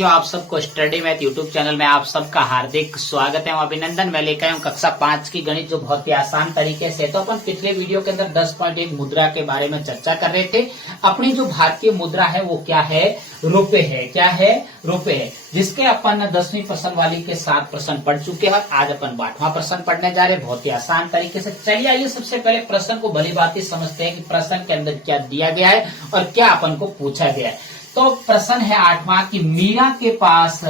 साथियों, आप सबको स्टडी मैथ यूट्यूब चैनल में आप सबका हार्दिक स्वागत है। अभिनंदन। मैं लेकर आया हूँ कक्षा 5 की गणित, जो बहुत ही आसान तरीके से। तो अपन पिछले वीडियो के अंदर 10.1 मुद्रा के बारे में चर्चा कर रहे थे। अपनी जो भारतीय मुद्रा है वो क्या है? रुपए है। क्या है? रुपए है, जिसके अपन 10वीं प्रश्न वाली के 7 प्रश्न पढ़ चुके हैं। आज अपन 8वां प्रश्न पढ़ने जा रहे हैं, बहुत ही आसान तरीके से। चलिए आइए सबसे पहले प्रश्न को भली भांति समझते हैं कि प्रश्न के अंदर क्या दिया गया है और क्या अपन को पूछा गया है। तो प्रश्न है 8वां कि मीरा के पास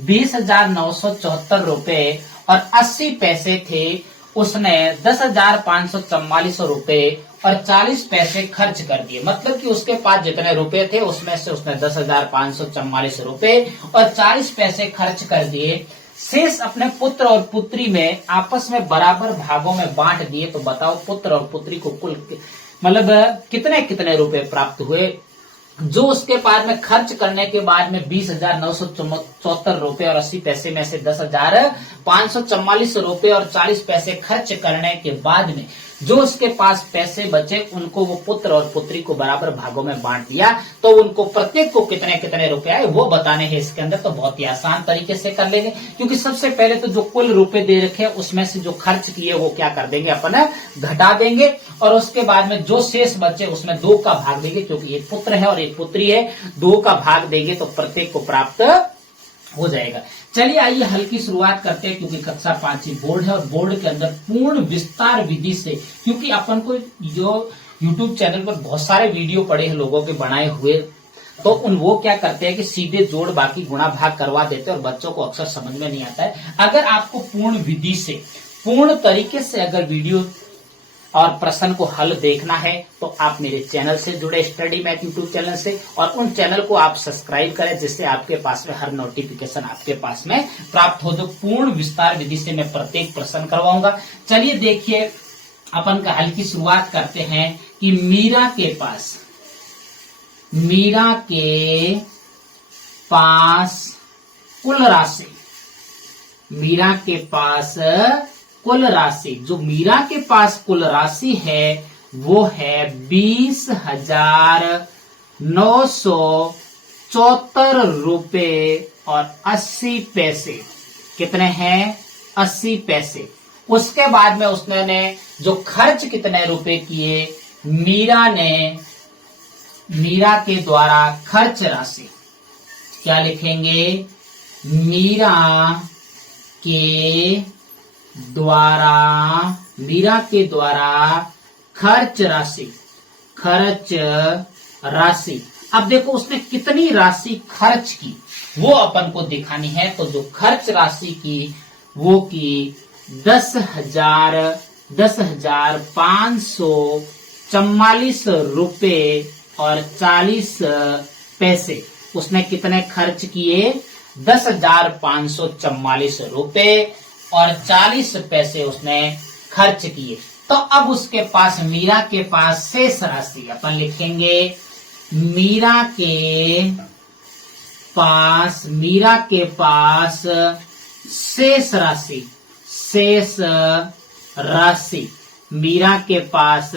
20,974 रुपए और 80 पैसे थे। उसने 10,544 रुपए और 40 पैसे खर्च कर दिए। मतलब कि उसके पास जितने रुपए थे उसमें से उसने 10,544 रुपए और 40 पैसे खर्च कर दिए। शेष अपने पुत्र और पुत्री में आपस में बराबर भागों में बांट दिए। तो बताओ पुत्र और पुत्री को कुल मतलब कितने कितने रुपए प्राप्त हुए। जो उसके बाद में खर्च करने के बाद में 20,974 रुपए और 80 पैसे में से 10,544 रुपए और 40 पैसे खर्च करने के बाद में जो उसके पास पैसे बचे उनको वो पुत्र और पुत्री को बराबर भागों में बांट दिया। तो उनको प्रत्येक को कितने कितने रुपए आए वो बताने हैं इसके अंदर। तो बहुत ही आसान तरीके से कर लेंगे, क्योंकि सबसे पहले तो जो कुल रुपए दे रखे उसमें से जो खर्च किए वो क्या कर देंगे, अपन घटा देंगे। और उसके बाद में जो शेष बचे उसमें 2 का भाग देंगे, क्योंकि एक पुत्र है और एक पुत्री है। 2 का भाग देंगे तो प्रत्येक को प्राप्त हो जाएगा। चलिए आइए हल्की शुरुआत करते हैं, क्योंकि कक्षा 5 ही बोर्ड है और बोर्ड के अंदर पूर्ण विस्तार विधि से, क्योंकि अपन को जो YouTube चैनल पर बहुत सारे वीडियो पड़े हैं लोगों के बनाए हुए, तो वो क्या करते हैं कि सीधे जोड़ बाकी गुणा भाग करवा देते हैं और बच्चों को अक्सर समझ में नहीं आता है। अगर आपको पूर्ण विधि से पूर्ण तरीके से अगर वीडियो और प्रश्न को हल देखना है तो आप मेरे चैनल से जुड़े, स्टडी मैथ यूट्यूब चैनल से, और उन चैनल को आप सब्सक्राइब करें, जिससे आपके पास में हर नोटिफिकेशन आपके पास में प्राप्त हो। तो पूर्ण विस्तार विधि से मैं प्रत्येक प्रश्न करवाऊंगा। चलिए देखिए अपन का हल की शुरुआत करते हैं कि मीरा के पास कुल राशि, मीरा के पास कुल राशि, जो मीरा के पास कुल राशि है वो है 20,974 रुपए और 80 पैसे। कितने हैं? 80 पैसे। उसके बाद में उसने जो खर्च कितने रुपए किए, मीरा के द्वारा खर्च राशि क्या लिखेंगे? मीरा के द्वारा खर्च राशि। अब देखो उसने कितनी राशि खर्च की वो अपन को दिखानी है। तो जो खर्च राशि की वो की 10,544 रुपए और 40 पैसे। उसने कितने खर्च किए? 10,544 रुपए और 40 पैसे उसने खर्च किए। तो अब उसके पास मीरा के पास शेष राशि अपन लिखेंगे। मीरा के पास शेष राशि, मीरा के पास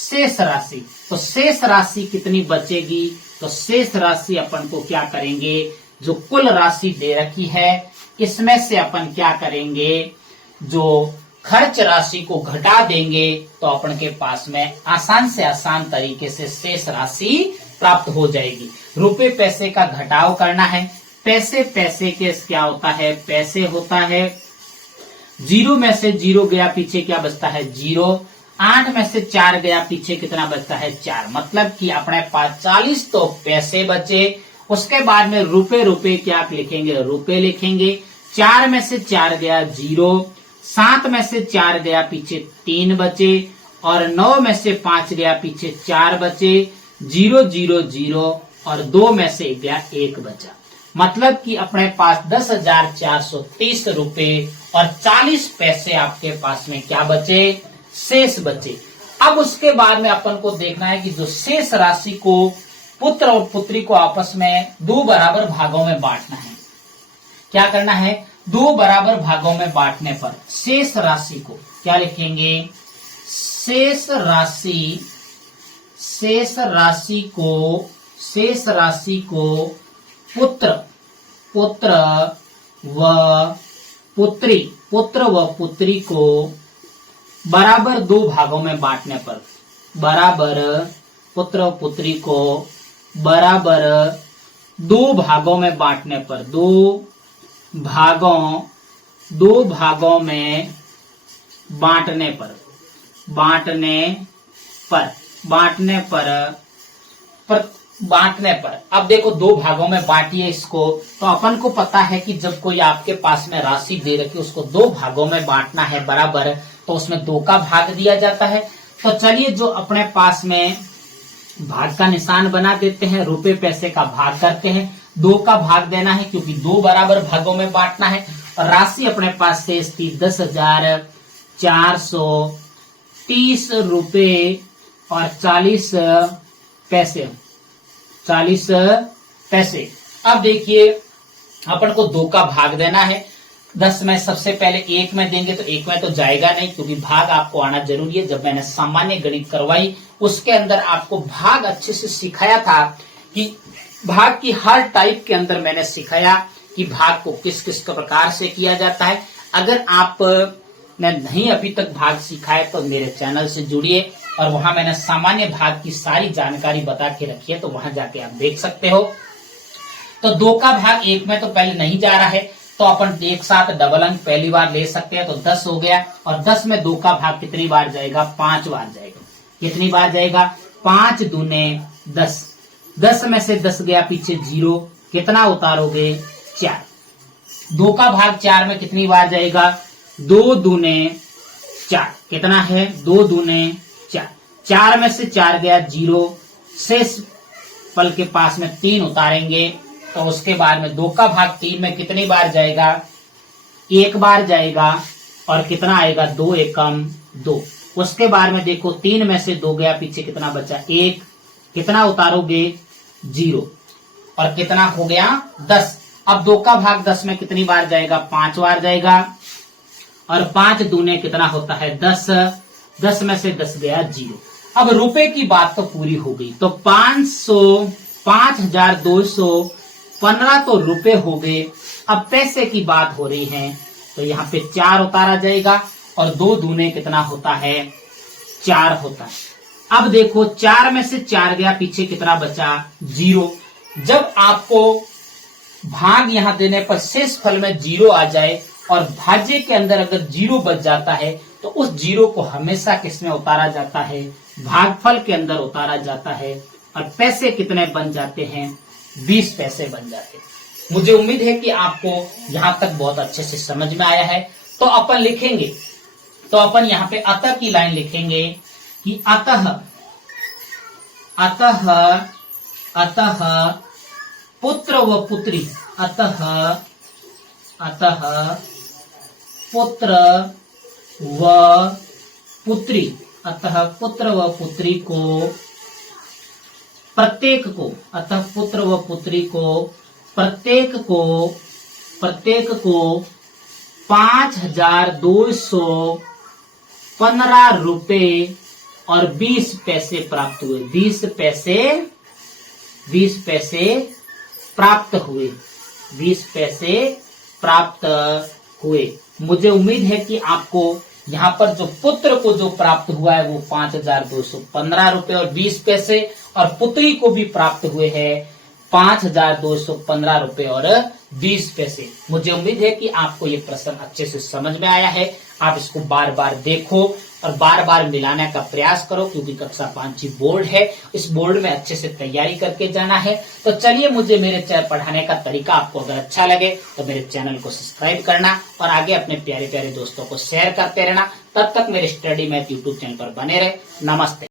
शेष राशि। तो शेष राशि कितनी बचेगी? तो शेष राशि अपन को क्या करेंगे, जो कुल राशि दे रखी है इसमें से अपन क्या करेंगे, जो खर्च राशि को घटा देंगे। तो अपन के पास में आसान से आसान तरीके से शेष राशि प्राप्त हो जाएगी। रुपए पैसे का घटाव करना है। पैसे के क्या होता है? पैसे होता है 0 में से 0 गया पीछे क्या बचता है? 0। 8 में से 4 गया पीछे कितना बचता है? 4। मतलब कि अपने पास 40 तो पैसे बचे। उसके बाद में रुपए क्या लिखेंगे? रुपए लिखेंगे। 4 में से 4 गया 0। 7 में से 4 गया पीछे 3 बचे और 9 में से 5 गया पीछे 4 बचे। 0 0 0 और 2 में से गया 1 बचा। मतलब कि अपने पास 10,430 रुपए और 40 पैसे आपके पास में क्या बचे? शेष बचे। अब उसके बाद में अपन को देखना है कि जो शेष राशि को पुत्र और पुत्री को आपस में 2 बराबर भागों में बांटना है। क्या करना है? 2 बराबर भागों में बांटने पर शेष राशि को क्या लिखेंगे? शेष राशि को पुत्र पुत्र व पुत्री, पुत्र व पुत्री को बराबर दो भागों में बांटने पर, बराबर पुत्र व पुत्री को बराबर दो भागों में बांटने पर, दो भागों में बांटने पर अब देखो दो भागों में बांटिए इसको, तो अपन को पता है कि जब कोई आपके पास में राशि दे रखी उसको दो भागों में बांटना है बराबर, तो उसमें दो का भाग दिया जाता है। तो चलिए जो अपने पास में भाग का निशान बना देते हैं, रुपए पैसे का भाग करते हैं, दो का भाग देना है क्योंकि दो बराबर भागों में बांटना है। और राशि अपने पास शेष थी 10,430 रुपए और 40 पैसे। अब देखिए अपन को दो का भाग देना है, 10 में सबसे पहले एक में देंगे तो एक में तो जाएगा नहीं, क्योंकि भाग आपको आना जरूरी है। जब मैंने सामान्य गणित करवाई उसके अंदर आपको भाग अच्छे से सिखाया था कि भाग की हर टाइप के अंदर मैंने सिखाया कि भाग को किस किस प्रकार से किया जाता है। अगर आप ने नहीं अभी तक भाग सिखाया तो मेरे चैनल से जुड़िए, और वहां मैंने सामान्य भाग की सारी जानकारी बता के रखी है, तो वहां जाके आप देख सकते हो। तो दो का भाग एक में तो पहले नहीं जा रहा है, तो अपन एक साथ डबल अंक पहली बार ले सकते हैं, तो 10 हो गया। और 10 में दो का भाग कितनी बार जाएगा? 5 बार जाएगा। कितनी बार जाएगा? 5 दूने 10, 10 में से 10 गया पीछे 0, कितना उतारोगे? 4। दो का भाग 4 में कितनी बार जाएगा? 2 दूने 4, कितना है? 2 दूने 4, 4 में से 4 गया 0, शेष पल के पास में 3 उतारेंगे, तो उसके बाद में दो का भाग 3 में कितनी बार जाएगा? 1 बार जाएगा। और कितना आएगा? 2 एकम 2। उसके बाद में देखो 3 में से 2 गया पीछे, कितना बचा? 1, कितना उतारोगे? 0। और कितना हो गया? 10। अब दो का भाग 10 में कितनी बार जाएगा? 5 बार जाएगा। और 5 दूने कितना होता है? 10, 10 में से 10 गया 0। अब रुपए की बात तो पूरी हो गई, तो 5,215 तो रुपए हो गए। अब पैसे की बात हो रही है, तो यहाँ पे 4 उतारा जाएगा, और 2 दूने कितना होता है? 4 होता है। अब देखो 4 में से 4 गया पीछे, कितना बचा? 0। जब आपको भाग यहाँ देने पर शेष फल में 0 आ जाए और भाज्य के अंदर अगर 0 बच जाता है, तो उस 0 को हमेशा किसमें उतारा जाता है? भागफल के अंदर उतारा जाता है। और पैसे कितने बन जाते हैं? 20 पैसे बन जाते हैं। मुझे उम्मीद है कि आपको यहां तक बहुत अच्छे से समझ में आया है। तो अपन लिखेंगे, तो अपन यहाँ पे अतः की लाइन लिखेंगे कि अतः पुत्र व पुत्री, अतः पुत्र व पुत्री, अतः पुत्र व पुत्री को प्रत्येक को, अतः पुत्र व पुत्री को प्रत्येक को 5,215 रुपए और 20 पैसे प्राप्त हुए। 20 पैसे प्राप्त हुए, 20 पैसे प्राप्त हुए। मुझे उम्मीद है कि आपको यहाँ पर जो पुत्र को जो प्राप्त हुआ है वो 5,215 रुपए और 20 पैसे, और पुत्री को भी प्राप्त हुए हैं 5,215 रुपए और 20 पैसे। मुझे उम्मीद है कि आपको ये प्रश्न अच्छे से समझ में आया है। आप इसको बार बार देखो और बार बार मिलाने का प्रयास करो, क्योंकि कक्षा 5 बोर्ड है, इस बोर्ड में अच्छे से तैयारी करके जाना है। तो चलिए, मुझे मेरे चैनल पढ़ाने का तरीका आपको अगर अच्छा लगे तो मेरे चैनल को सब्सक्राइब करना और आगे अपने प्यारे प्यारे दोस्तों को शेयर करते रहना। तब तक मेरे स्टडी मैथ यूट्यूब चैनल पर बने रहे। नमस्ते।